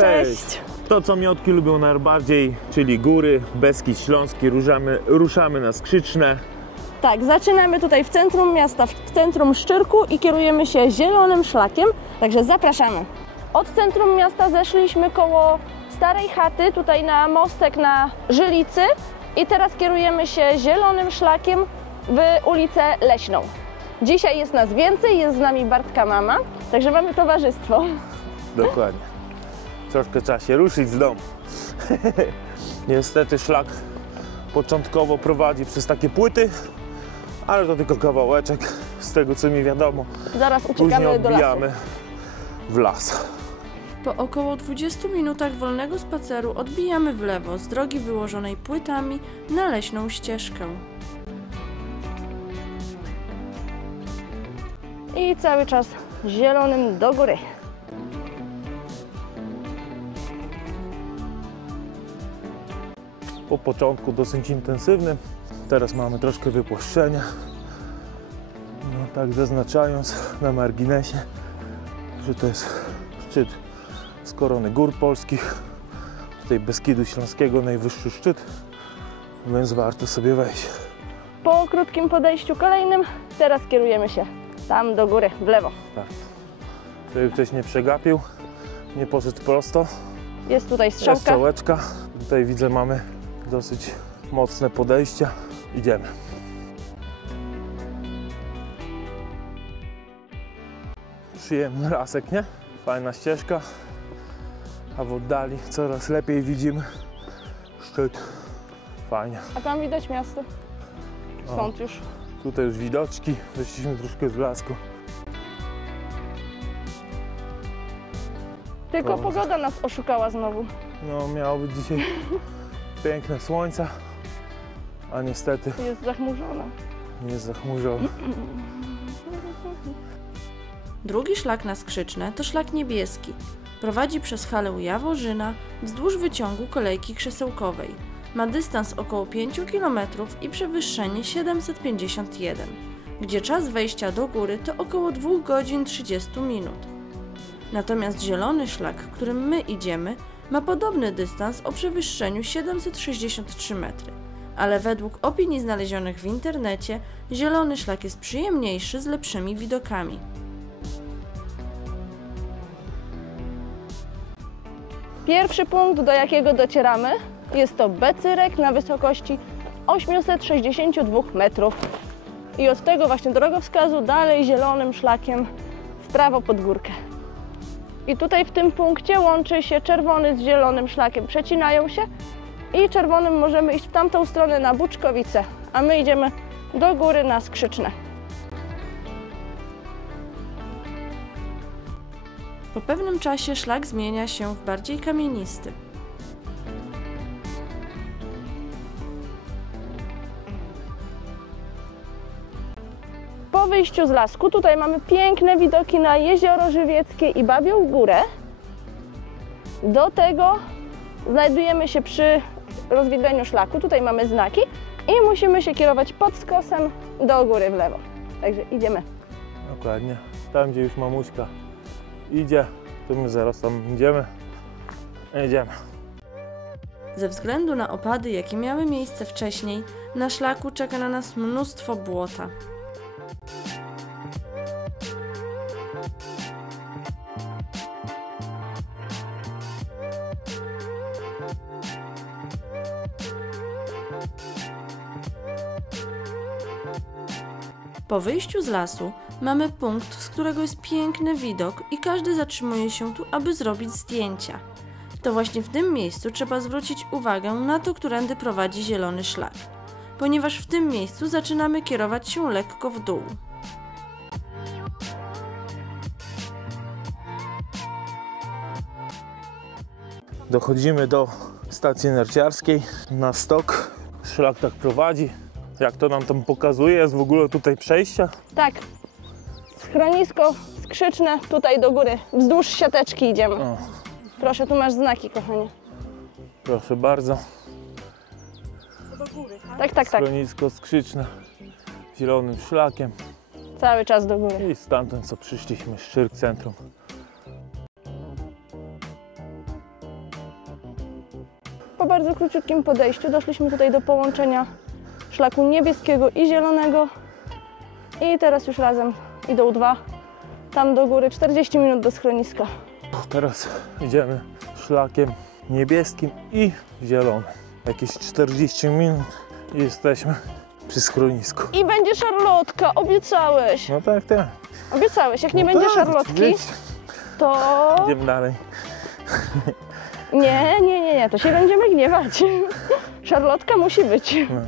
Cześć! To, co miotki lubią najbardziej, czyli góry, Beskid Śląski, ruszamy na Skrzyczne. Tak, zaczynamy tutaj w centrum miasta, w centrum Szczyrku i kierujemy się zielonym szlakiem, także zapraszamy. Od centrum miasta zeszliśmy koło starej chaty, tutaj na mostek na Żylicy i teraz kierujemy się zielonym szlakiem w ulicę Leśną. Dzisiaj jest nas więcej, jest z nami Bartka mama, także mamy towarzystwo. Dokładnie. Troszkę trzeba się ruszyć z domu. Niestety szlak początkowo prowadzi przez takie płyty, ale to tylko kawałeczek z tego, co mi wiadomo. Zaraz uciekamy do lasu. W las. Po około 20 minutach wolnego spaceru odbijamy w lewo z drogi wyłożonej płytami na leśną ścieżkę. I cały czas zielonym do góry. Po początku dosyć intensywnym, teraz mamy troszkę wypłaszczenia. No, tak zaznaczając na marginesie, że to jest szczyt z korony gór polskich, tutaj Beskidu Śląskiego, najwyższy szczyt, więc warto sobie wejść. Po krótkim podejściu kolejnym teraz kierujemy się tam do góry, w lewo. Tak. Żeby ktoś nie przegapił, nie poszedł prosto. Jest tutaj Jest strzałka. strzałeczka. Tutaj widzę, mamy dosyć mocne podejścia. Idziemy. Przyjemny lasek, nie? Fajna ścieżka, a w oddali coraz lepiej widzimy szczyt. Fajnie. A tam widać miasto. Stąd już. Tutaj już widoczki, wyszliśmy troszkę z blasku. Tylko pogoda nas oszukała znowu. No, miało być dzisiaj piękne słońce, a niestety Jest zachmurzona. jest zachmurzone. Drugi szlak na Skrzyczne to szlak niebieski. Prowadzi przez halę Jaworzyna wzdłuż wyciągu kolejki krzesełkowej. Ma dystans około 5 km i przewyższenie 751, gdzie czas wejścia do góry to około 2 godzin 30 minut. Natomiast zielony szlak, którym my idziemy, ma podobny dystans o przewyższeniu 763 metry, ale według opinii znalezionych w internecie zielony szlak jest przyjemniejszy z lepszymi widokami. Pierwszy punkt, do jakiego docieramy, jest to Becyrek na wysokości 862 metrów. I od tego właśnie drogowskazu dalej zielonym szlakiem w prawo pod górkę. I tutaj w tym punkcie łączy się czerwony z zielonym szlakiem, przecinają się i czerwonym możemy iść w tamtą stronę na Buczkowice, a my idziemy do góry na Skrzyczne. Po pewnym czasie szlak zmienia się w bardziej kamienisty. Po wyjściu z lasku tutaj mamy piękne widoki na Jezioro Żywieckie i Babią Górę. Do tego znajdujemy się przy rozwidleniu szlaku. Tutaj mamy znaki i musimy się kierować pod skosem do góry w lewo. Także idziemy. Dokładnie. Tam, gdzie już mamuśka idzie, to my zaraz tam idziemy. Idziemy. Ze względu na opady, jakie miały miejsce wcześniej, na szlaku czeka na nas mnóstwo błota. Po wyjściu z lasu mamy punkt, z którego jest piękny widok i każdy zatrzymuje się tu, aby zrobić zdjęcia. To właśnie w tym miejscu trzeba zwrócić uwagę na to, którędy prowadzi zielony szlak, ponieważ w tym miejscu zaczynamy kierować się lekko w dół. Dochodzimy do stacji narciarskiej na stok. Szlak tak prowadzi. Jak to nam tam pokazuje? Jest w ogóle tutaj przejścia? Tak, schronisko Skrzyczne, tutaj do góry, wzdłuż siateczki idziemy. O. Proszę, tu masz znaki, kochanie. Proszę bardzo. Do góry, tak? Tak. Schronisko Skrzyczne zielonym szlakiem. Cały czas do góry. I stamtąd co przyszliśmy, Szczyrk centrum. Po bardzo króciutkim podejściu doszliśmy tutaj do połączenia szlaku niebieskiego i zielonego. I teraz już razem idą dwa. Tam do góry 40 minut do schroniska. Teraz idziemy szlakiem niebieskim i zielonym. Jakieś 40 minut i jesteśmy przy schronisku. I będzie szarlotka, obiecałeś. No tak, tak. Obiecałeś, jak nie No będzie tak, szarlotki, oczywiście. to... Idziemy dalej. Nie, to się będziemy gniewać. Szarlotka musi być. No.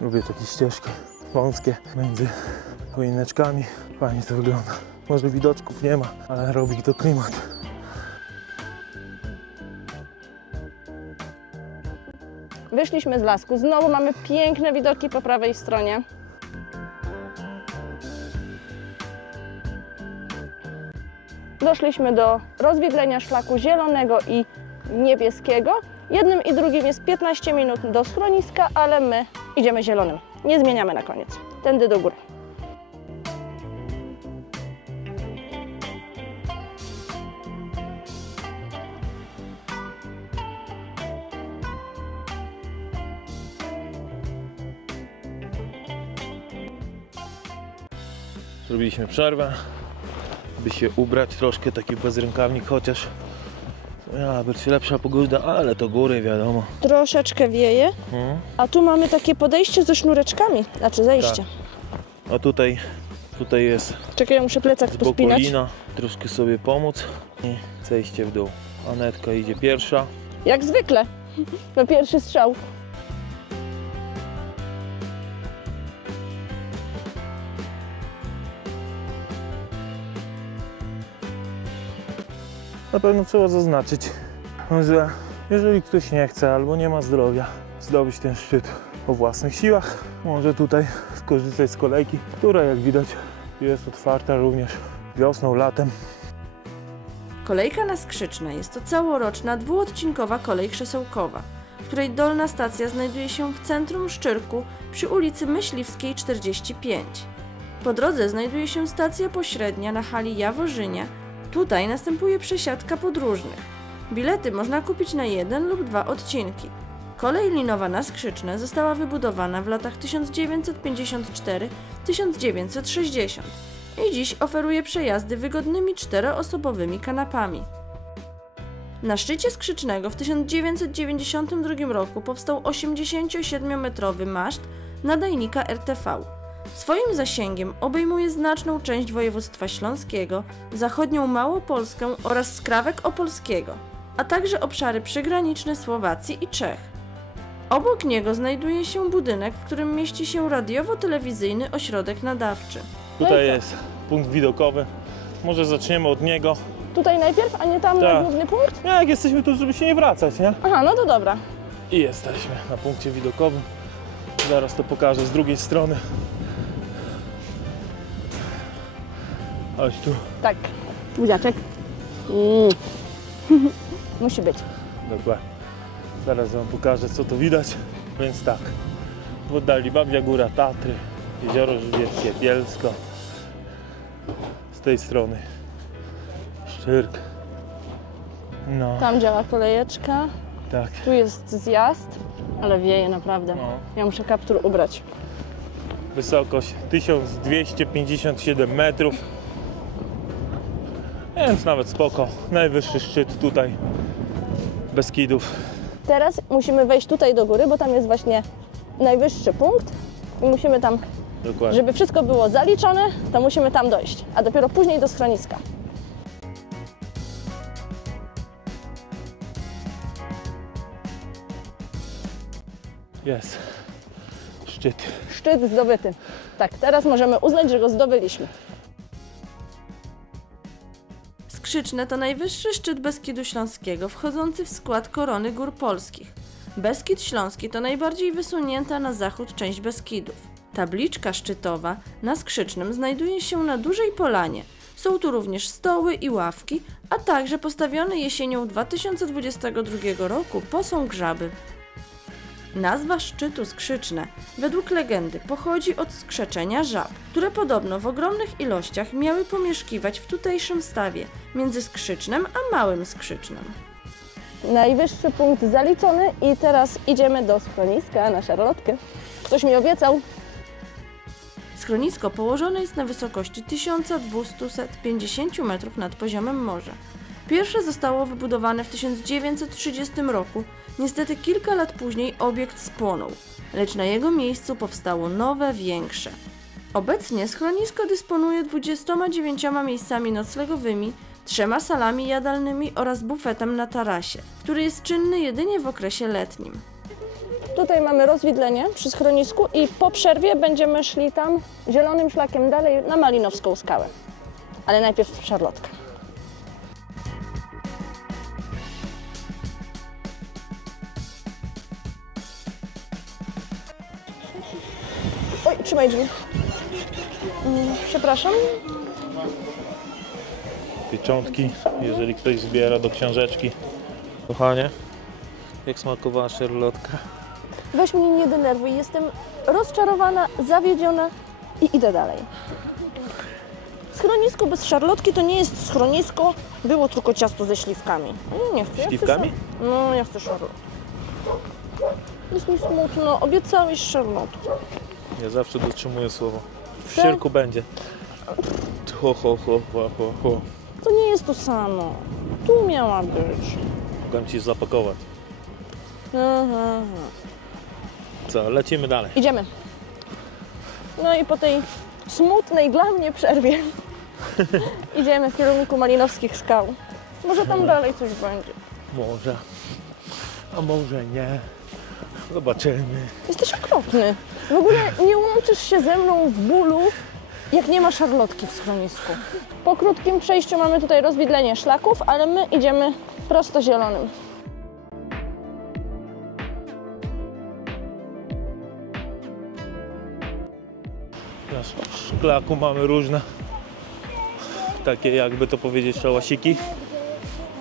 Lubię takie ścieżki wąskie między choineczkami. Fajnie to wygląda. Może widoczków nie ma, ale robi to klimat. Wyszliśmy z lasku. Znowu mamy piękne widoki po prawej stronie. Doszliśmy do rozwidlenia szlaku zielonego i niebieskiego. Jednym i drugim jest 15 minut do schroniska, ale my idziemy zielonym. Nie zmieniamy na koniec. Tędy do góry. Zrobiliśmy przerwę, by się ubrać troszkę, taki bezrękawnik chociaż. Ja, będzie lepsza pogoda, ale to góry wiadomo. Troszeczkę wieje, a tu mamy takie podejście ze sznureczkami, znaczy zejście. Tak. A tutaj jest Czekaj, ja muszę plecak z pospinać. boku troszkę sobie pomóc i zejście w dół. Anetka idzie pierwsza. Jak zwykle, na pierwszy strzał. Na pewno trzeba zaznaczyć, że jeżeli ktoś nie chce albo nie ma zdrowia zdobyć ten szczyt o własnych siłach, może tutaj skorzystać z kolejki, która jak widać jest otwarta również wiosną, latem. Kolejka na Skrzyczne jest to całoroczna, dwuodcinkowa kolej krzesełkowa, której dolna stacja znajduje się w centrum Szczyrku przy ulicy Myśliwskiej 45. Po drodze znajduje się stacja pośrednia na hali Jaworzynia. Tutaj następuje przesiadka podróżnych. Bilety można kupić na 1 lub 2 odcinki. Kolej linowa na Skrzyczne została wybudowana w latach 1954-1960 i dziś oferuje przejazdy wygodnymi 4-osobowymi kanapami. Na szczycie Skrzycznego w 1992 roku powstał 87-metrowy maszt nadajnika RTV. Swoim zasięgiem obejmuje znaczną część województwa śląskiego, zachodnią Małopolskę oraz skrawek opolskiego, a także obszary przygraniczne Słowacji i Czech. Obok niego znajduje się budynek, w którym mieści się radiowo-telewizyjny ośrodek nadawczy. No Tutaj i co? jest punkt widokowy. Może zaczniemy od niego. Tutaj najpierw, a nie tam na Tak. główny punkt? Jak jesteśmy tu, żeby się nie wracać, nie? Aha, no to dobra. I jesteśmy na punkcie widokowym. Zaraz to pokażę z drugiej strony. Chodź tu. Tak, buziaczek. Musi być. Dokładnie. Zaraz wam pokażę, co tu widać. Więc tak, w oddali Babia Góra, Tatry, Jezioro Żywieckie, Bielsko. Z tej strony Szczyrk. No, Tam działa kolejeczka, tak. tu jest zjazd, ale wieje naprawdę. No. Ja muszę kaptur ubrać. Wysokość 1257 metrów. Więc nawet spoko. Najwyższy szczyt tutaj Beskidów. Teraz musimy wejść tutaj do góry, bo tam jest właśnie najwyższy punkt i musimy tam, Dokładnie. żeby wszystko było zaliczone, to musimy tam dojść, a dopiero później do schroniska. Jest szczyt. Szczyt zdobyty. Tak, teraz możemy uznać, że go zdobyliśmy. Skrzyczne to najwyższy szczyt Beskidu Śląskiego, wchodzący w skład Korony Gór Polskich. Beskid Śląski to najbardziej wysunięta na zachód część Beskidów. Tabliczka szczytowa na Skrzycznym znajduje się na dużej polanie. Są tu również stoły i ławki, a także postawiony jesienią 2022 roku posąg żaby. Nazwa szczytu Skrzyczne według legendy pochodzi od skrzeczenia żab, które podobno w ogromnych ilościach miały pomieszkiwać w tutejszym stawie między Skrzycznem a Małym Skrzycznem. Najwyższy punkt zaliczony i teraz idziemy do schroniska na szarlotkę. Ktoś mi obiecał. Schronisko położone jest na wysokości 1250 metrów nad poziomem morza. Pierwsze zostało wybudowane w 1930 roku. Niestety kilka lat później obiekt spłonął, lecz na jego miejscu powstało nowe, większe. Obecnie schronisko dysponuje 29 miejscami noclegowymi, 3 salami jadalnymi oraz bufetem na tarasie, który jest czynny jedynie w okresie letnim. Tutaj mamy rozwidlenie przy schronisku i po przerwie będziemy szli tam zielonym szlakiem dalej na Malinowską skałę. Ale najpierw szarlotka. Oj, trzymaj drzwi. Przepraszam. Pieczątki, jeżeli ktoś zbiera do książeczki. Kochanie, jak smakowała szarlotka? Weź mnie nie denerwuj, jestem rozczarowana, zawiedziona i idę dalej. Schronisko bez szarlotki to nie jest schronisko, było tylko ciasto ze śliwkami. Nie chcę. Śliwkami? No, ja chcę szarlotkę. Jest mi smutno, obiecałeś szarlotkę. Ja zawsze dotrzymuję słowa. W Tak? Szczyrku będzie. Ho, ho, ho, ho, ho, ho. To nie jest to samo. Tu miała być. Mogę ci zapakować. Aha. Co, lecimy dalej. Idziemy. No i po tej smutnej dla mnie przerwie idziemy w kierunku Malinowskich skał. Może tam dalej coś będzie. Może, a może nie. Zobaczymy. Jesteś okropny. W ogóle nie łączysz się ze mną w bólu, jak nie ma szarlotki w schronisku. Po krótkim przejściu mamy tutaj rozwidlenie szlaków, ale my idziemy prosto zielonym. Na szklaku mamy różne, takie jakby to powiedzieć, szałasiki,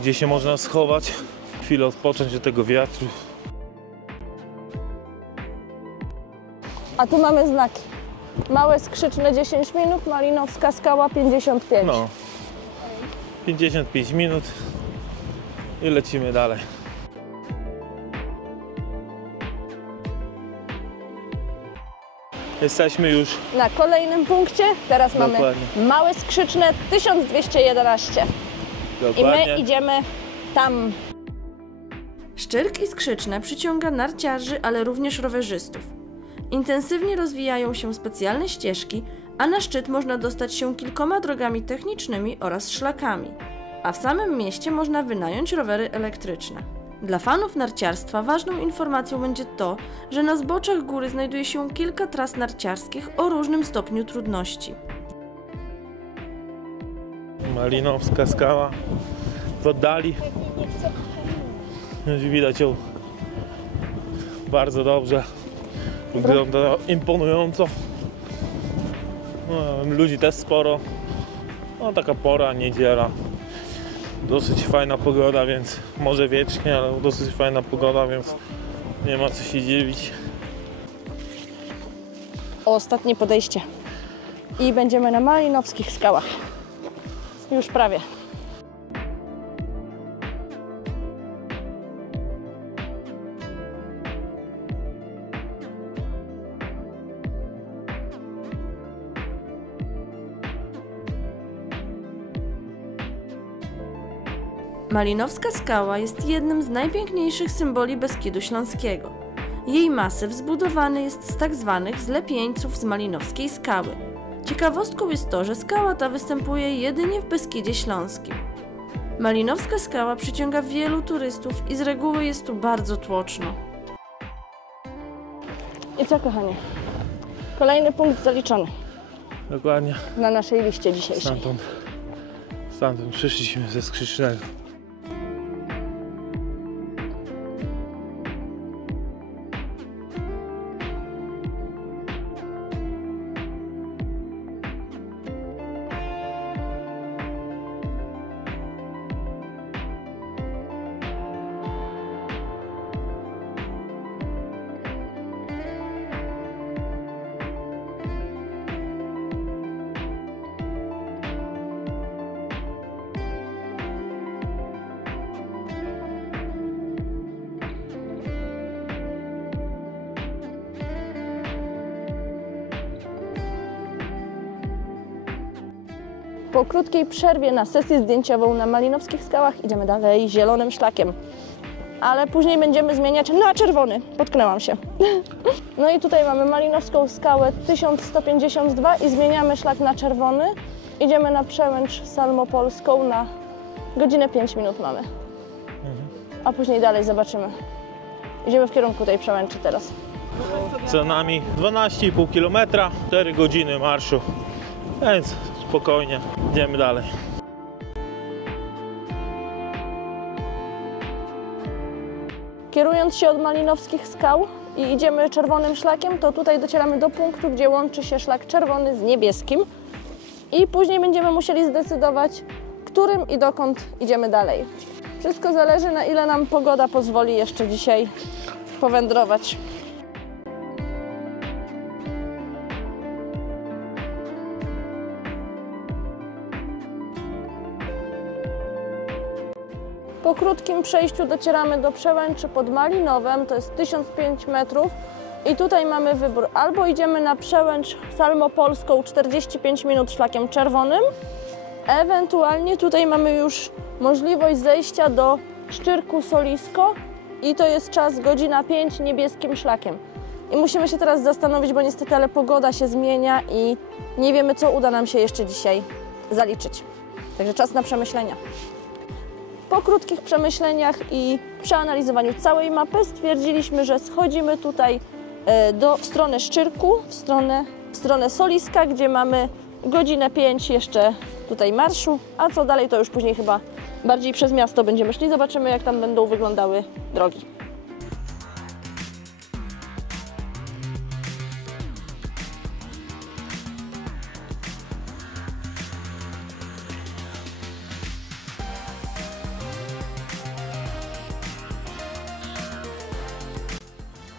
gdzie się można schować, chwilę odpocząć od tego wiatru. A tu mamy znaki. Małe Skrzyczne 10 minut, Malinowska skała 55. No, 55 minut i lecimy dalej. Jesteśmy już Na kolejnym punkcie, teraz Dokładnie. mamy Małe Skrzyczne 1211. I dokładnie. my idziemy tam. Szczyrk i Skrzyczne przyciąga narciarzy, ale również rowerzystów. Intensywnie rozwijają się specjalne ścieżki, a na szczyt można dostać się kilkoma drogami technicznymi oraz szlakami. A w samym mieście można wynająć rowery elektryczne. Dla fanów narciarstwa ważną informacją będzie to, że na zboczach góry znajduje się kilka tras narciarskich o różnym stopniu trudności. Malinowska skała w oddali. Już widać ją bardzo dobrze. Wygląda imponująco. No, ludzi też sporo. No, taka pora, niedziela. Dosyć fajna pogoda, więc może wiecznie, ale dosyć fajna pogoda, więc nie ma co się dziwić. Ostatnie podejście. I będziemy na Malinowskich skałach. Już prawie. Malinowska skała jest jednym z najpiękniejszych symboli Beskidu Śląskiego. Jej masyw zbudowany jest z tak zwanych zlepieńców z Malinowskiej skały. Ciekawostką jest to, że skała ta występuje jedynie w Beskidzie Śląskim. Malinowska skała przyciąga wielu turystów i z reguły jest tu bardzo tłoczno. I co, kochanie? Kolejny punkt zaliczony Dokładnie. na naszej liście dzisiejszej. Stamtąd przyszliśmy ze Skrzycznego. Po krótkiej przerwie na sesję zdjęciową na Malinowskich Skałach idziemy dalej zielonym szlakiem. Ale później będziemy zmieniać na czerwony. Potknęłam się. No i tutaj mamy Malinowską Skałę 1152 i zmieniamy szlak na czerwony. Idziemy na przełęcz Salmopolską na godzinę 5 minut mamy. A później dalej zobaczymy. Idziemy w kierunku tej przełęczy teraz. Za nami 12,5 km, 4 godziny marszu, więc spokojnie, idziemy dalej. Kierując się od Malinowskich Skał i idziemy czerwonym szlakiem, to tutaj docieramy do punktu, gdzie łączy się szlak czerwony z niebieskim. I później będziemy musieli zdecydować, którym i dokąd idziemy dalej. Wszystko zależy, na ile nam pogoda pozwoli jeszcze dzisiaj powędrować. Po krótkim przejściu docieramy do przełęczy pod Malinowem, to jest 1005 metrów i tutaj mamy wybór, albo idziemy na przełęcz Salmopolską 45 minut szlakiem czerwonym, ewentualnie tutaj mamy już możliwość zejścia do Szczyrku Solisko i to jest czas godzina 5 niebieskim szlakiem. I musimy się teraz zastanowić, bo niestety ale pogoda się zmienia i nie wiemy, co uda nam się jeszcze dzisiaj zaliczyć. Także czas na przemyślenia. Po krótkich przemyśleniach i przeanalizowaniu całej mapy stwierdziliśmy, że schodzimy tutaj w stronę Szczyrku, w stronę Soliska, gdzie mamy godzinę 5 jeszcze tutaj marszu, a co dalej to już później chyba bardziej przez miasto będziemy szli. Zobaczymy, jak tam będą wyglądały drogi.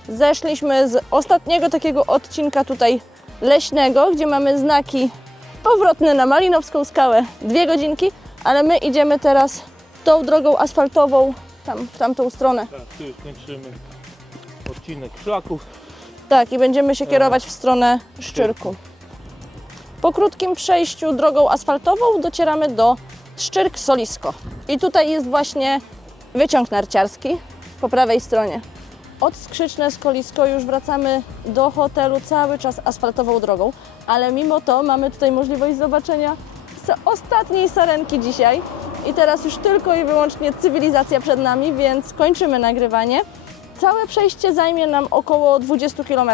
Zeszliśmy z ostatniego takiego odcinka tutaj leśnego, gdzie mamy znaki powrotne na Malinowską Skałę 2 godzinki, ale my idziemy teraz tą drogą asfaltową w tamtą stronę. Tak, tu już kończymy odcinek szlaków. Tak, i będziemy się kierować w stronę Szczyrku. Po krótkim przejściu drogą asfaltową docieramy do Szczyrk Solisko. I tutaj jest właśnie wyciąg narciarski po prawej stronie. Od Skrzyczne Skolisko już wracamy do hotelu cały czas asfaltową drogą, ale mimo to mamy tutaj możliwość zobaczenia ostatniej sarenki dzisiaj. I teraz już tylko i wyłącznie cywilizacja przed nami, więc kończymy nagrywanie. Całe przejście zajmie nam około 20 km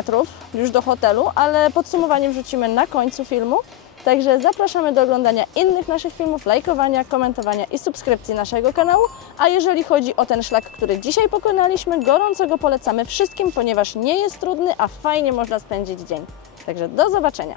już do hotelu, ale podsumowanie wrzucimy na końcu filmu. Także zapraszamy do oglądania innych naszych filmów, lajkowania, komentowania i subskrypcji naszego kanału. A jeżeli chodzi o ten szlak, który dzisiaj pokonaliśmy, gorąco go polecamy wszystkim, ponieważ nie jest trudny, a fajnie można spędzić dzień. Także do zobaczenia!